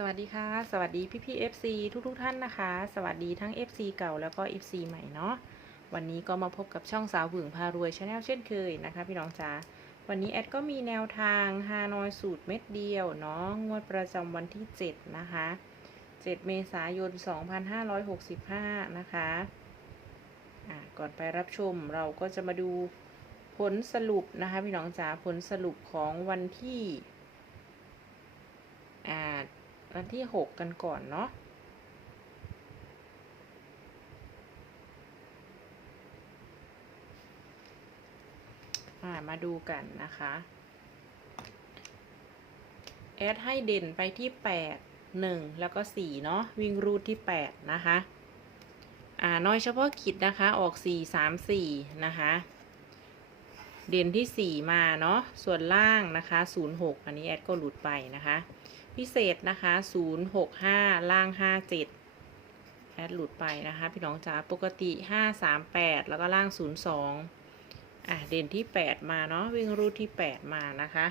สวัสดีค่ะ สวัสดีพี่พี่ FC ทุกทุกท่านนะคะ สวัสดีทั้ง FC เก่าแล้วก็ FC ใหม่เนาะวันนี้ก็มาพบกับช่องสาวหึงพารวยชาแนลเช่นเคยนะคะ พี่น้องจ๋าวันนี้แอดก็มีแนวทางฮานอยสูตรเม็ดเดียวเนาะงวดประจำวันที่ 7 นะคะ 7 เมษายน 2565 นะคะอะก่อนไปรับชมเราก็จะมาดูผลสรุปนะคะ พี่น้องจ๋าผลสรุปของวันที่อ่า วันที่หกกันก่อนเนาะมาดูกันนะคะ แอดให้เด่นไปที่แปดหนึ่งแล้วก็สี่เนาะวิ่งรูดที่แปดนะคะ อ่าน้อยเฉพาะกิจนะคะออกสี่สามสี่นะคะ เด่นที่สี่มาเนาะ ส่วนล่างนะคะศูนย์หกอันนี้แอดก็หลุดไปนะคะ พิเศษนะคะ 065 ล่าง 57 แอดหลุดไปนะคะ พี่น้องจ๋า ปกติ 538 แล้วก็ล่าง 02 อะ เด่นที่ 8 มาเนาะ วิ่งรูดที่ 8 มานะคะ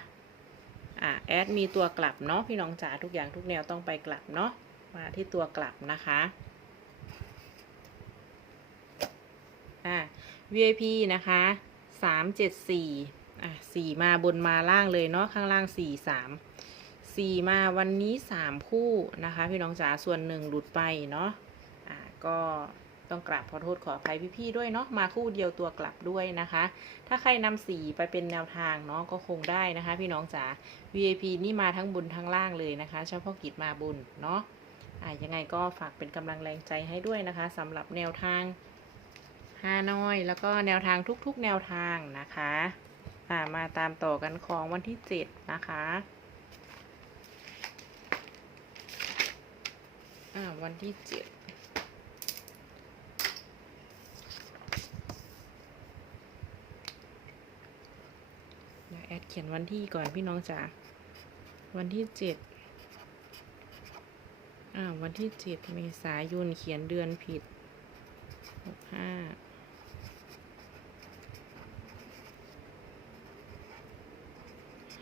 อะ แอดมีตัวกลับเนาะ พี่น้องจ๋า ทุกอย่างทุกแนวต้องไปกลับเนาะ มาที่ตัวกลับนะคะ อะ VIP นะคะ 374อะ4มาบนมาล่างเลยเนาะข้างล่าง43สี่มาวันนี้สามคู่นะคะ พี่น้องจ๋าส่วนหนึ่งหลุดไปเนาะอ่าก็ต้องกราบขอโทษขออภัยพี่ๆด้วยเนาะมาคู่เดียวตัวกลับด้วยนะคะ ถ้าใครนำสีไปเป็นแนวทางเนาะก็คงได้นะคะ พี่น้องจ๋า VIP นี่มาทั้งบนทั้งล่างเลยนะคะเฉพาะกิจมาบุญเนาะอ่ายังไงก็ฝากเป็นกำลังแรงใจให้ด้วยนะคะสำหรับแนวทาง ฮานอย แล้วก็แนวทางทุกๆแนวทางนะคะอ่ามาตามต่อกันของวันที่7นะคะอ่าวันที่เจ็ดเดี๋ยวแอดเขียนวันที่ก่อนพี่น้องจ๋าวันที่เจ็ดอ่าวันที่เจ็ดเมษายนเขียนเดือนผิดหกห้า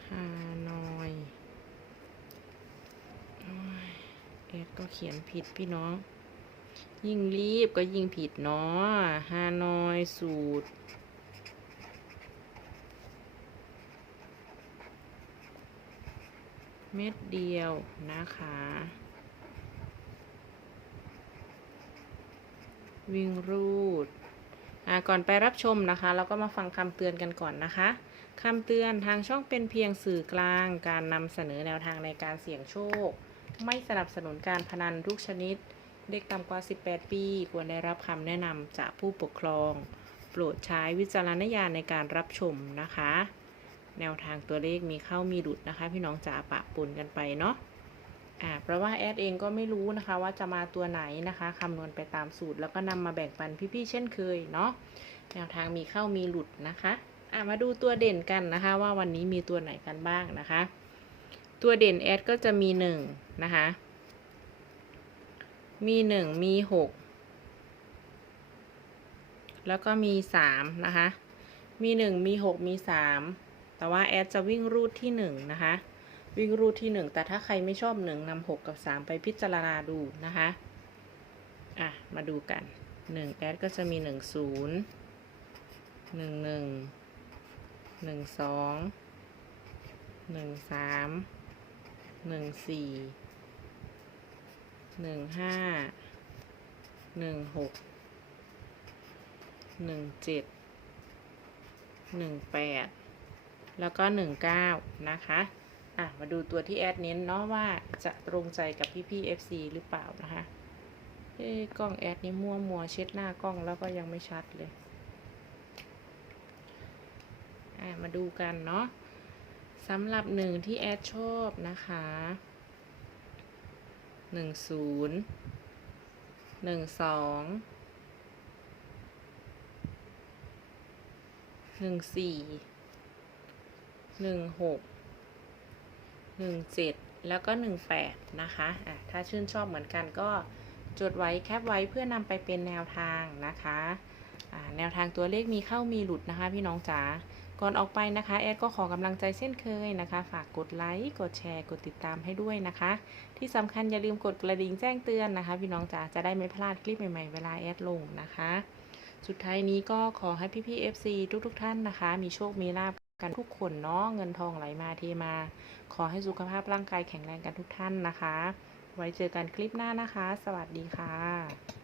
ฮานอยโอ้ยแอดก็เขียนผิดพี่น้อง ยิ่งรีบก็ยิ่งผิดเนาะฮานอยสูตรเม็ดเดียวนะคะ วิ่งรูด อ่าก่อนไปรับชมนะคะ เราก็มาฟังคำเตือนกันก่อนนะคะ คำเตือนทางช่องเป็นเพียงสื่อกลาง การนำเสนอแนวทางในการเสี่ยงโชค ไม่สนับสนุนการพนันทุกชนิด เด็กต่ำกว่า 18 ปี ควรได้รับคำแนะนำจากผู้ปกครอง โปรดใช้วิจารณญาณในการรับชมนะคะ แนวทางตัวเลขมีเข้ามีหลุดนะคะ พี่น้องจ๋าปะปนกันไปเนาะอ่าเพราะว่าแอดเองก็ไม่รู้นะคะว่าจะมาตัวไหนนะคะคำนวณไปตามสูตร แล้วก็นำมาแบ่งปันพี่ๆเช่นเคยเนาะแนวทางมีเข้ามีหลุดนะคะ อ่ามาดูตัวเด่นกันนะคะ ว่าวันนี้มีตัวไหนกันบ้างนะคะ ตัวเด่นแอดก็จะมีหนึ่งนะคะ มีหนึ่งมีหกแล้วก็มีสามนะคะ มีหนึ่งมีหกมีสามแต่ว่าแอดจะวิ่งรูดที่หนึ่งนะคะ วิ่งรูดที่หนึ่งแต่ถ้าใครไม่ชอบหนึ่งนำหกกับสามไปพิจารณาดูนะคะอะมาดูกันหนึ่งแอดก็จะมีหนึ่งศูนย์หนึ่งหนึ่ง หนึ่งสองหนึ่งสามหนึ่งสี่หนึ่งห้าหนึ่งหกหนึ่งเจ็ดหนึ่งแปดแล้วก็หนึ่งเก้านะคะอะมาดูตัวที่แอดเน้นเนาะว่าจะตรงใจกับพี่พี่ FC หรือเปล่านะคะเอ้กล้องแอดนี่มั่วมัวเช็ดหน้ากล้องแล้วก็ยังไม่ชัดเลย อะมาดูกันเนาะสำหรับหนึ่งที่แอดชอบนะคะหนึ่งศูนย์หนึ่งสองหนึ่งสี่หนึ่งหกหนึ่งเจ็ดแล้วก็หนึ่งแปดนะคะอะถ้าชื่นชอบเหมือนกันก็จดไว้แคปไว้เพื่อนำไปเป็นแนวทางนะคะอ่าแนวทางตัวเลขมีเข้ามีหลุดนะคะพี่น้องจ๋า ก่อนออกไปนะคะแอดก็ขอกำลังใจเช่นเคยนะคะ ฝากกดไลค์กดแชร์กดติดตามให้ด้วยนะคะ ที่สำคัญอย่าลืมกดกระดิ่งแจ้งเตือนนะคะ พี่น้องจ๋าจะได้ไม่พลาดคลิปใหม่ๆเวลาแอดลงนะคะ สุดท้ายนี้ก็ขอให้พี่ๆ FC ทุกๆ ท่านนะคะ มีโชคมีลาบกันทุกคนเนาะเงินทองไหลมาเทมา ขอให้สุขภาพร่างกายแข็งแรงกันทุกท่านนะคะ ไว้เจอกันคลิปหน้านะคะ สวัสดีค่ะ